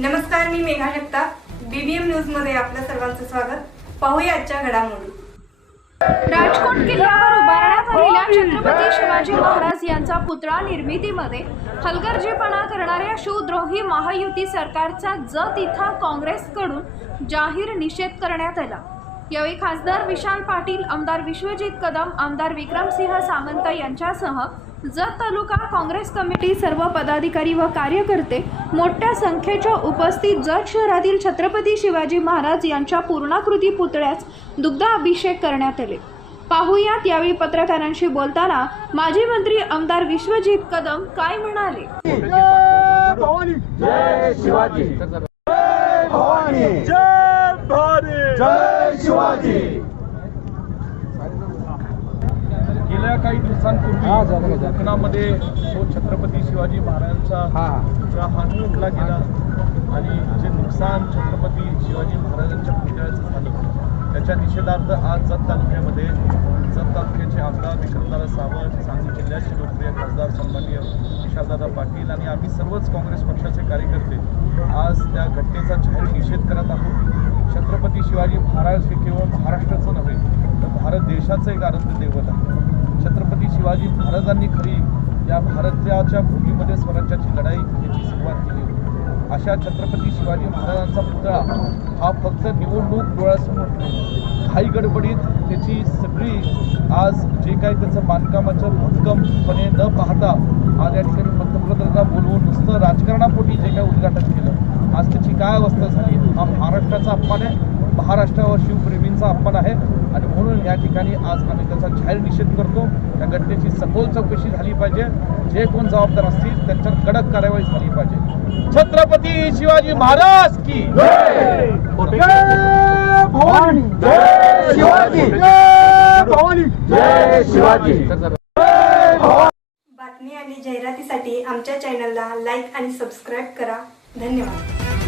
नमस्कार मी मेघा जगताप. बीबीएम न्यूजमध्ये आपलं सर्वांचं स्वागत. पाहूया आजच्या घडामोडी. राजकोट किल्ल्यावर उभारण्यात आलेल्या छत्रपती शिवाजी महाराज यांचा पुतळा निर्मितीमध्ये हलगर्जीपणा करणाऱ्या शिवद्रोही महायुती सरकारचा जत इथं काँग्रेसकडून जाहीर निषेध करण्यात आला. यावेळी खासदार विशाल पाटील आमदार विश्वजित कदम आमदार विक्रमसिंह सावंत यांच्यासह जत तालुका काँग्रेस कमिटी सर्व पदाधिकारी व कार्यकर्ते मोठ्या संख्येच्या उपस्थित जत शहरातील छत्रपती शिवाजी महाराज यांच्या पूर्णाकृती पुतळ्यास दुग्धाभिषेक करण्यात आले. पाहुयात यावेळी पत्रकारांशी बोलताना माजी मंत्री आमदार विश्वजित कदम काय म्हणाले? जय शिवाजी भवानी. जय जय शिवाजी. गेल्या काही दिवसांपूर्वी कोकणामध्ये तो छत्रपती शिवाजी महाराजांचा हानी उठला गेला आणि जे नुकसान छत्रपती शिवाजी महाराजांच्या पुतळ्याचं झालं त्याच्या निषेधार्थ आज जत तालुक्यामध्ये जत तालुक्याचे आमदार विक्रमदादा सावंत सांगली जिल्ह्याचे लोकप्रिय खासदार सन्माननीय विशालदादा पाटील आणि आम्ही सर्वच काँग्रेस पक्षाचे कार्यकर्ते आज त्या घटनेचा जाहीर निषेध करत आहोत. छत्रपती शिवाजी महाराज हे केवळ महाराष्ट्राचं नव्हे तर भारत देशाचं एक आनंद दैवत आहे. छत्रपती शिवाजी महाराजांनी खरी या भारताच्या भूमीमध्ये स्वराज्याची लढाई याची सुरुवात केली अशा छत्रपती शिवाजी महाराजांचा पुतळा हा फक्त निवडणूक डोळ्यासमोर घाई गडबडीत त्याची सगळी आज जे काही त्याचं बांधकामाचं भक्कमपणे न पाहता आज या ठिकाणी पंतप्रधानांना बोलवून नुसतं राजकारणापोटी जे काही उद्घाटन केलं आज त्याची काय अवस्था झाली हा महाराष्ट्राचा अपमान आहे. महाराष्ट्रावर शिवप्रेमींचा अपमान आहे. आणि म्हणून या ठिकाणी आज आम्ही त्याचा जाहीर निषेध करतो. या घटनेची सखोल चौकशी झाली पाहिजे. जे कोण जबाबदार असतील त्यांच्यावर कडक कारवाई झाली पाहिजे. छत्रपती शिवाजी महाराज की बातमी आणि जाहिरातीसाठी आमच्या चॅनलला लाईक आणि सबस्क्राईब करा. धन्यवाद.